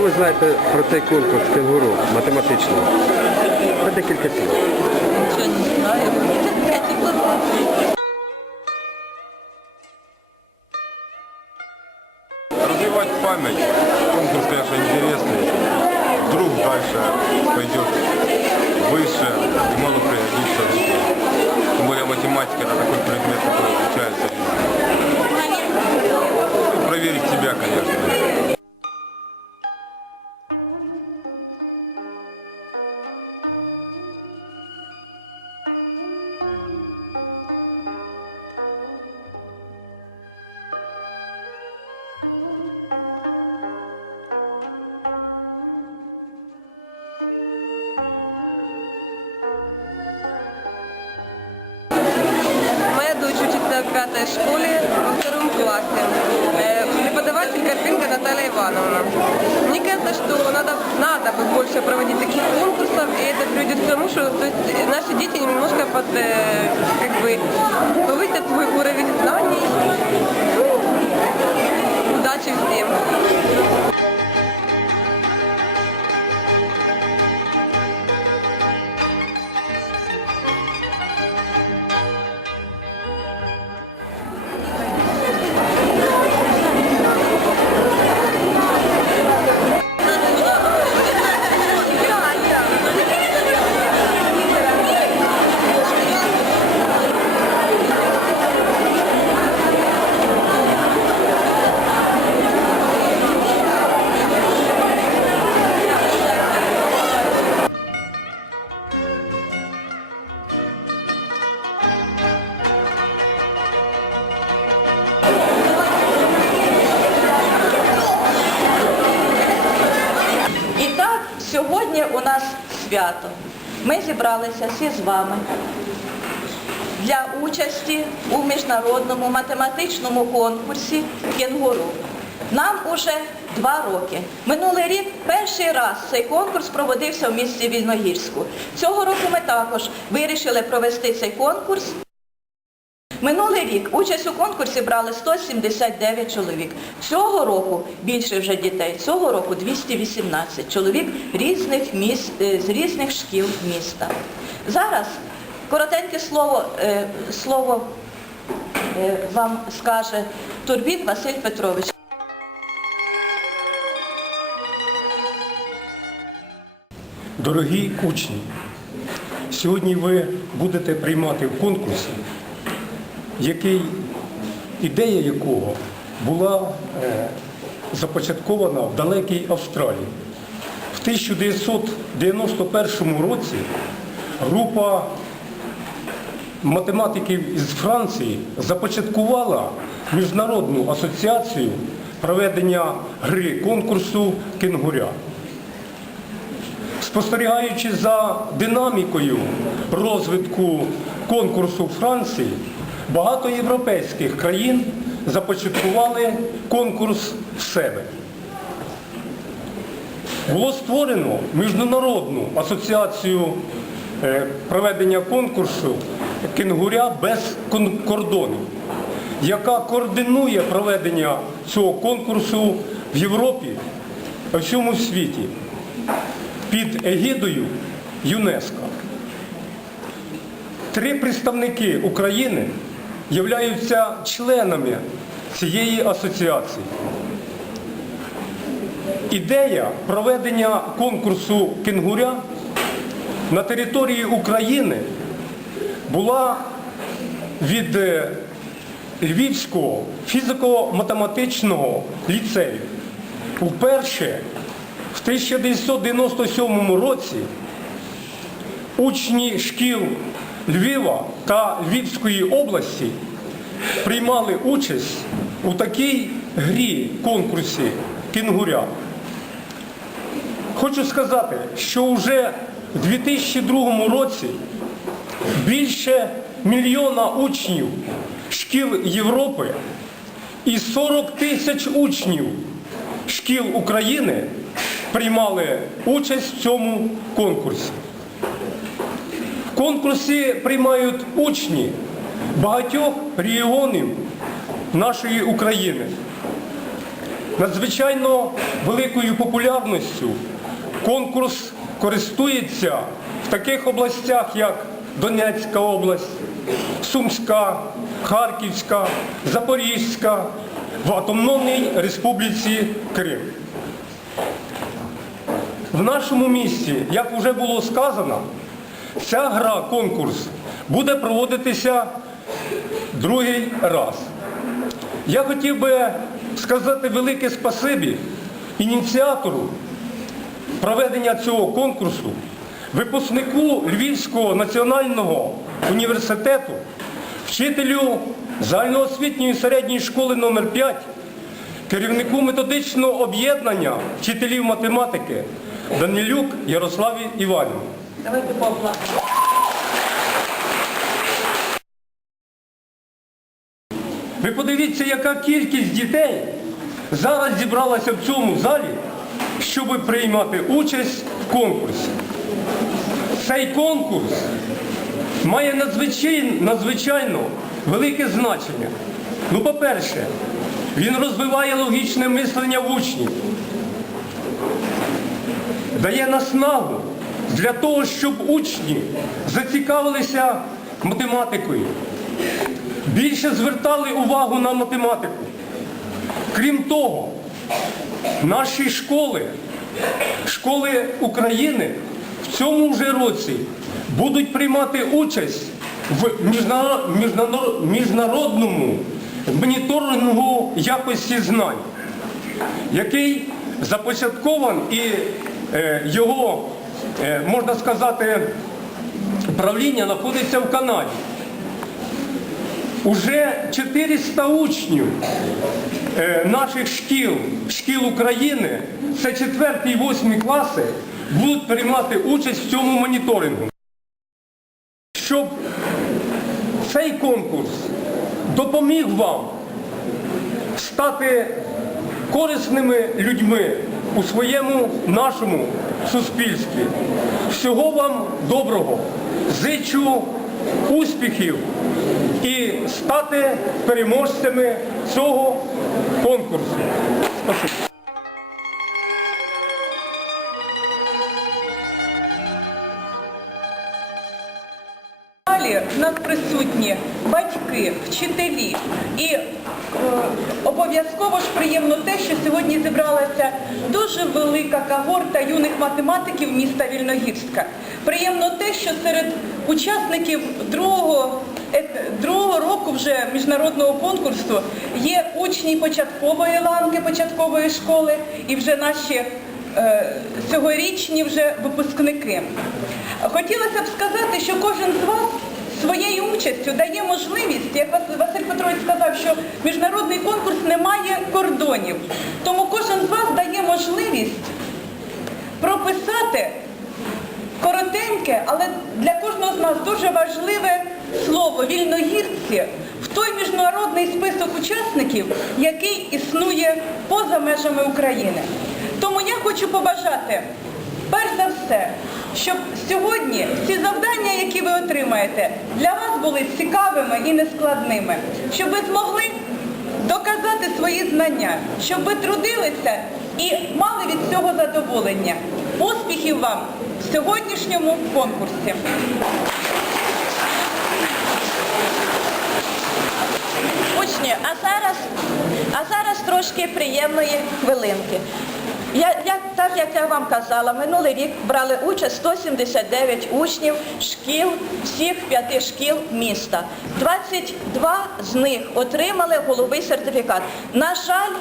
Що ви знаєте про цей конкурс кенгуру математичний? Це декілька слів. Ничего не знаю. Хотела знать. Развивать память. Конкурс, конечно, интересный. Вдруг дальше пойдет выше и может пригодиться. в жизни. Тем более математика это такой предмет, который изучается. Ну, Проверить себя, конечно. пятой школе во втором классе. Э, Преподаватель Карпенко Наталья Ивановна. Мне кажется, что надо, надо бы больше проводить таких конкурсов, и это приведет к тому, что то есть, э, наши дети немножко под, э, как бы, повысят свой уровень знаний. Удачи всем! Зібралися всі з вами для участі у міжнародному математичному конкурсі Кенгуру. Нам уже два роки. Минулий рік перший раз цей конкурс проводився в місті Вільногірську. Цього року ми також вирішили провести цей конкурс. Минулий рік участь у конкурсі брали 179 чоловік. Цього року більше вже дітей. Цього року 218 чоловік різних міст, е, з різних шкіл міста. Зараз коротеньке слово, е, слово е, вам скаже Турбін Василь Петрович. Дорогі учні, сьогодні ви будете приймати в конкурсі, який, ідея якого була е, започаткована в далекій Австралії. В 1991 році група математиків із Франції започаткувала міжнародну асоціацію проведення гри конкурсу кенгуря. Спостерігаючи за динамікою розвитку конкурсу Франції, багато європейських країн започаткували конкурс в себе. Було створено міжнародну асоціацію е, проведення конкурсу кенгуря без кордонів, яка координує проведення цього конкурсу в Європі та всьому світі під егідою ЮНЕСКО. Три представники України являються членами цієї асоціації. Ідея проведення конкурсу кенгуря на території України була від е, Львівського фізико-математичного ліцею. Вперше в 1997 році учні шкіл Львова та Львівської області приймали участь у такій грі конкурсі кінгуря. Хочу сказати, що вже в 2002 році більше мільйона учнів шкіл Європи і 40 тисяч учнів шкіл України приймали участь в цьому конкурсі. Конкурсі приймають учні багатьох регіонів нашої України. надзвичайно великою популярністю. Конкурс користується в таких областях, як Донецька область, Сумська, Харківська, Запорізька, в Автономній Республіці Крим. В нашому місті, як вже було сказано, ця гра, конкурс, буде проводитися другий раз. Я хотів би сказати велике спасибі ініціатору проведення цього конкурсу, випускнику Львівського національного університету, вчителю загальноосвітньої середньої школи номер 5 керівнику методичного об'єднання вчителів математики Данилюк Ярославі Іванівні. Давайте поаплодуємо. Ви подивіться, яка кількість дітей зараз зібралася в цьому залі, щоб приймати участь в конкурсі. Цей конкурс має надзвичайно, надзвичайно велике значення. Ну, по-перше, він розвиває логічне мислення в учнів, дає наснагу для того, щоб учні зацікавилися математикою, більше звертали увагу на математику. Крім того, наші школи, школи України в цьому вже році будуть приймати участь в міжнародному моніторингу якості знань, який започаткований і е, його, можна сказати, правління знаходиться в Канаді. Уже 400 учнів е, наших шкіл, шкіл України, це 4 і 8 класи, будуть приймати участь в цьому моніторингу. Щоб цей конкурс допоміг вам стати корисними людьми у своєму нашому суспільстві. Всього вам доброго. Зичу успіхів і стати переможцями цього конкурсу. Спасибо. Обов'язково ж приємно те, що сьогодні зібралася дуже велика когорта юних математиків міста Вільногірська. Приємно те, що серед учасників другого, е, другого року вже міжнародного конкурсу є учні початкової ланки початкової школи і вже наші е, цьогорічні вже випускники. Хотілося б сказати, що кожен з вас своєю участю дає можливість, як Вас- Василь Петрович сказав, що міжнародний конкурс не має кордонів. Тому кожен з вас дає можливість прописати коротеньке, але для кожного з нас дуже важливе слово вільногірці в той міжнародний список учасників, який існує поза межами України. Тому я хочу побажати, все, щоб сьогодні всі завдання, які ви отримаєте, для вас були цікавими і нескладними, щоб ви змогли доказати свої знання, щоб ви трудилися і мали від цього задоволення. Успіхів вам в сьогоднішньому конкурсі. Учні, а зараз, а зараз трошки приємної хвилинки. Я, я, так як я вам казала, минулий рік брали участь 179 учнів шкіл, всіх п'яти шкіл міста. 22 з них отримали голубий сертифікат. На жаль,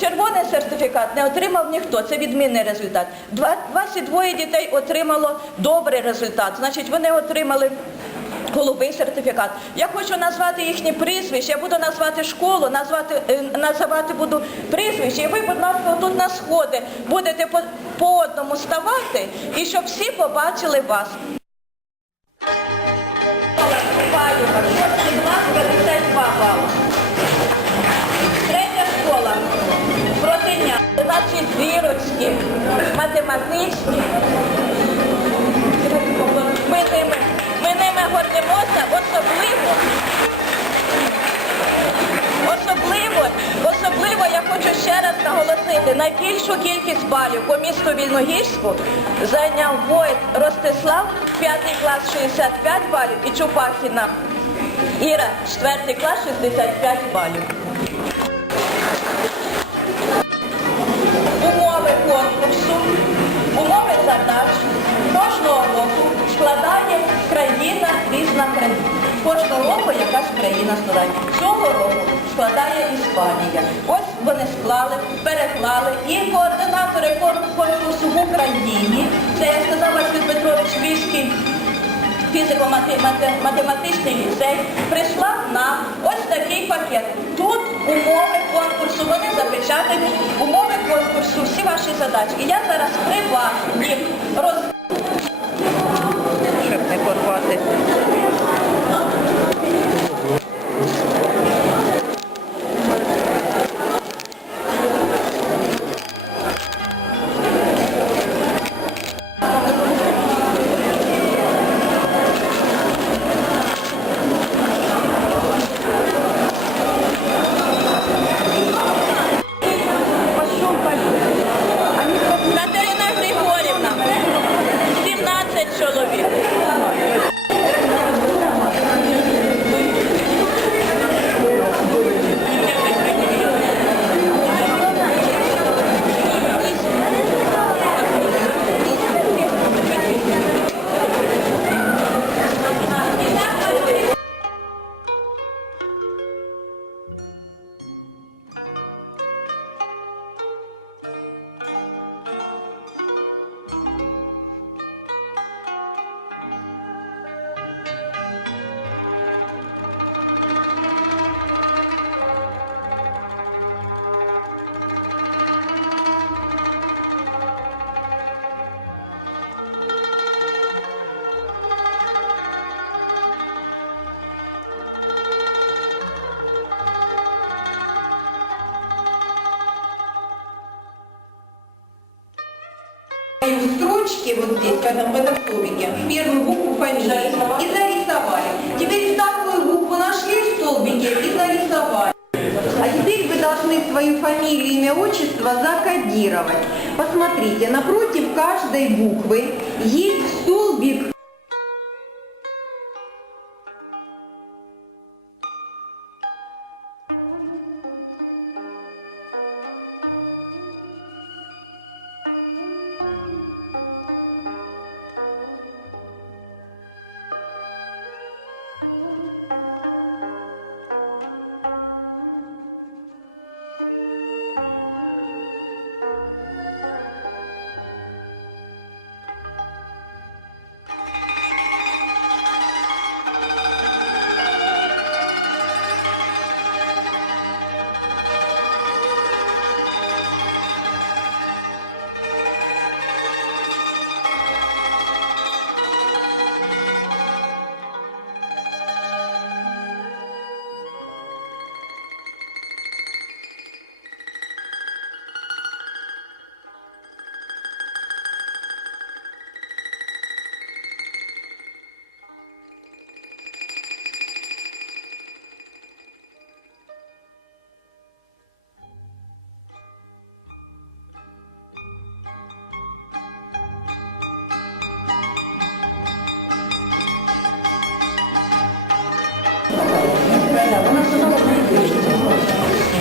червоний сертифікат не отримав ніхто, це відмінний результат. 22 дітей отримало добрий результат, значить вони отримали голубий сертифікат. Я хочу назвати їхні прізвища, я буду назвати школу, назвати, е, називати буду прізвища. І ви, будь ласка, тут на сходи будете по, по одному ставати, і щоб всі побачили вас. Балів по місту Вільногірську зайняв Войт Ростислав, 5 клас 65 балів і Чупахіна Іра, 4 клас 65 балів. Умови конкурсу, умови задач кожного року складає країна різна країна. Кожного року якась країна складає. Цього року складає Іспанія. Ось вони склали, переклали. І координатори конкурсу в Україні, це я сказав Василь Петрович Львівський фізико-математичний ліцей, прийшла нам ось такий пакет. Тут умови конкурсу, вони запечатані, умови конкурсу, всі ваші задачки. Я зараз при вас роз... Щоб не порвати. в строчке вот здесь, в этом, в этом столбике, первую букву фамилии и нарисовали. Теперь вторую букву нашли в столбике и нарисовали. А теперь вы должны свою фамилию, имя, отчество закодировать. Посмотрите, напротив каждой буквы есть столбик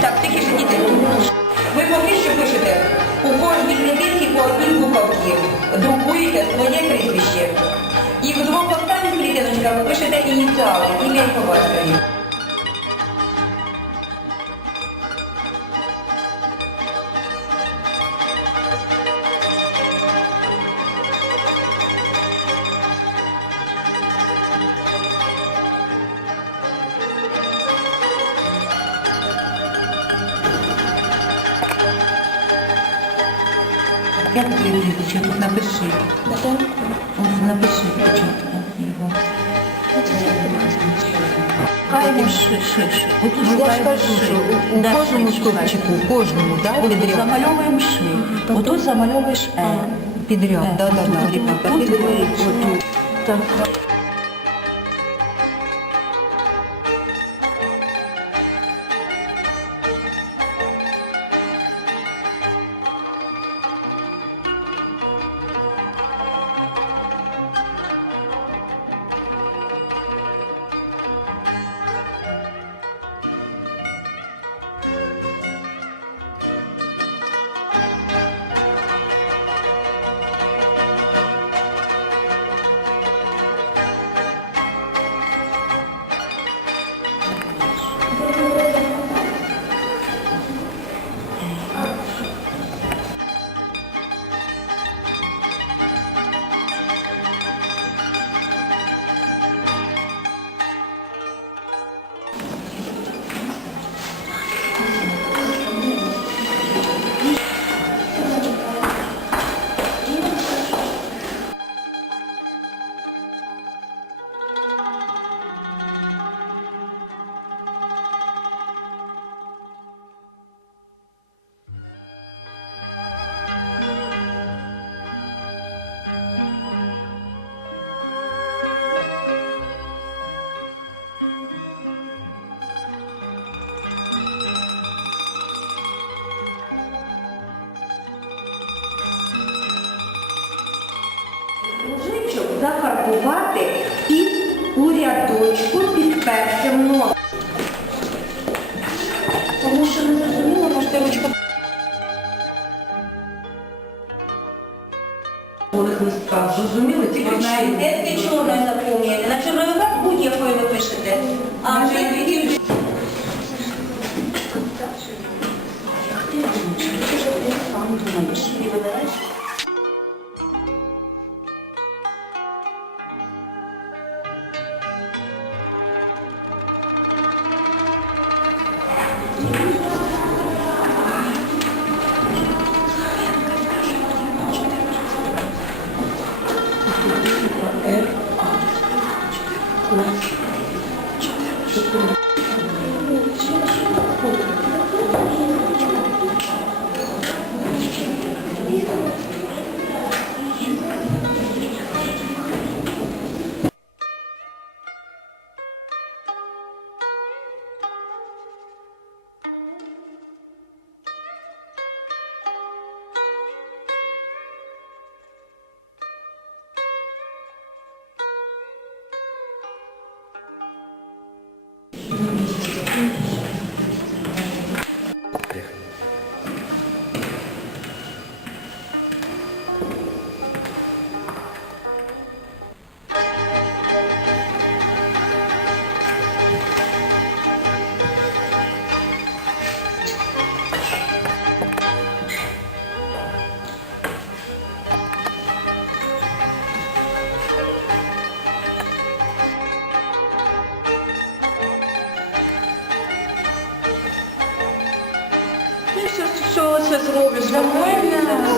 Так, тихіше, діти. Ви могли, що пишете у кожній клітинці по одній буковці. Друкуєте своє прізвище. І в двох останніх клітиночках пишете ініціали, ім'я і по Тут напиши. От Напиши спочатку його. Хай ширше. Ну, я ж кажу, що у, кожному стовпчику, у кожному, да, підряд. Замальовуємо ши. Отут замальовуєш Е. Підряд, да, да, так. Тут ви, отут. Не запам'ятаєте? На червоновик будь-якої ви пишете. А вже які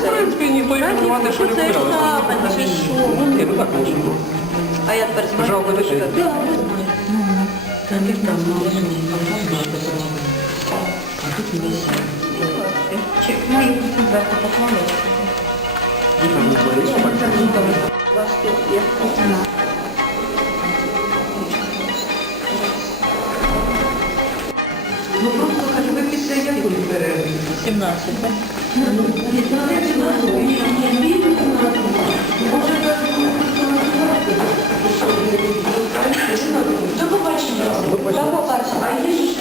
В ніхто й винувати, що не екзамен. Ні, ну так можемо. А я тепер зможу Жалко дітей. Чи мої зверху поклали? Ваш тут є. Ну просто хоч ви після якої кімнаті, так? До побачення. До побачення. А є ж